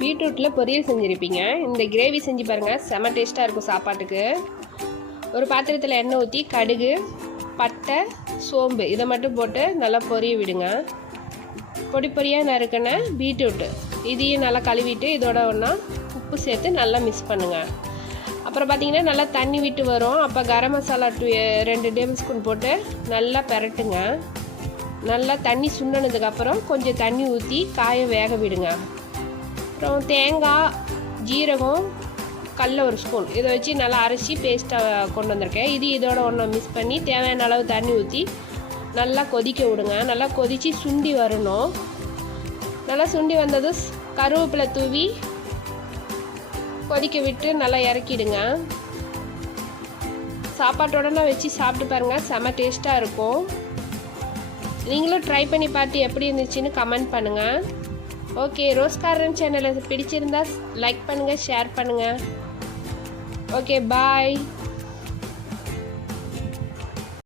பீட்ரூட்டில் பொரியல் செஞ்சுருப்பீங்க. இந்த கிரேவி செஞ்சு பாருங்கள், செம டேஸ்ட்டாக இருக்கும் சாப்பாட்டுக்கு. ஒரு பாத்திரத்தில் எண்ணெய் ஊற்றி கடுகு, பட்டை, சோம்பு இதை மட்டும் போட்டு நல்லா பொரிய விடுங்க. பொடி பொடியாக நறுக்கின பீட்ரூட்டு இதையும் நல்லா கழுவிட்டு இதோட ஒன்றா உப்பு சேர்த்து நல்லா மிக்ஸ் பண்ணுங்கள். அப்புறம் பார்த்திங்கன்னா நல்லா தண்ணி விட்டு வரும். அப்போ கரம் மசாலா 2 டேபிள் ஸ்பூன் போட்டு நல்லா பெரட்டுங்க. நல்லா தண்ணி சுண்டினதுக்கப்புறம் கொஞ்சம் தண்ணி ஊற்றி காய வேக விடுங்க. அப்புறம் தேங்காய், ஜீரகம், கடல 1 ஸ்பூன் இதை வச்சு நல்லா அரைச்சி பேஸ்ட்டாக கொண்டு வந்திருக்கேன். இதோட ஒன்று மிக்ஸ் பண்ணி தேவையான அளவு தண்ணி ஊற்றி நல்லா கொதிக்க விடுங்க. நல்லா கொதித்து சுண்டி வரணும். நல்லா சுண்டி வந்ததும் கருவேப்பிலை தூவி கொதிக்க விட்டு நல்லா இறக்கிடுங்க. சாப்பாட்டோடனா வச்சு சாப்பிட்டு பாருங்கள், செம டேஸ்ட்டாக இருக்கும். நீங்களும் ட்ரை பண்ணி பார்த்து எப்படி இருந்துச்சுன்னு கமெண்ட் பண்ணுங்கள். ஓகே, ரோஸ் கார்டன் சேனலை பிடிச்சிருந்தா லைக் பண்ணுங்கள், ஷேர் பண்ணுங்கள். ஓகே, பாய்.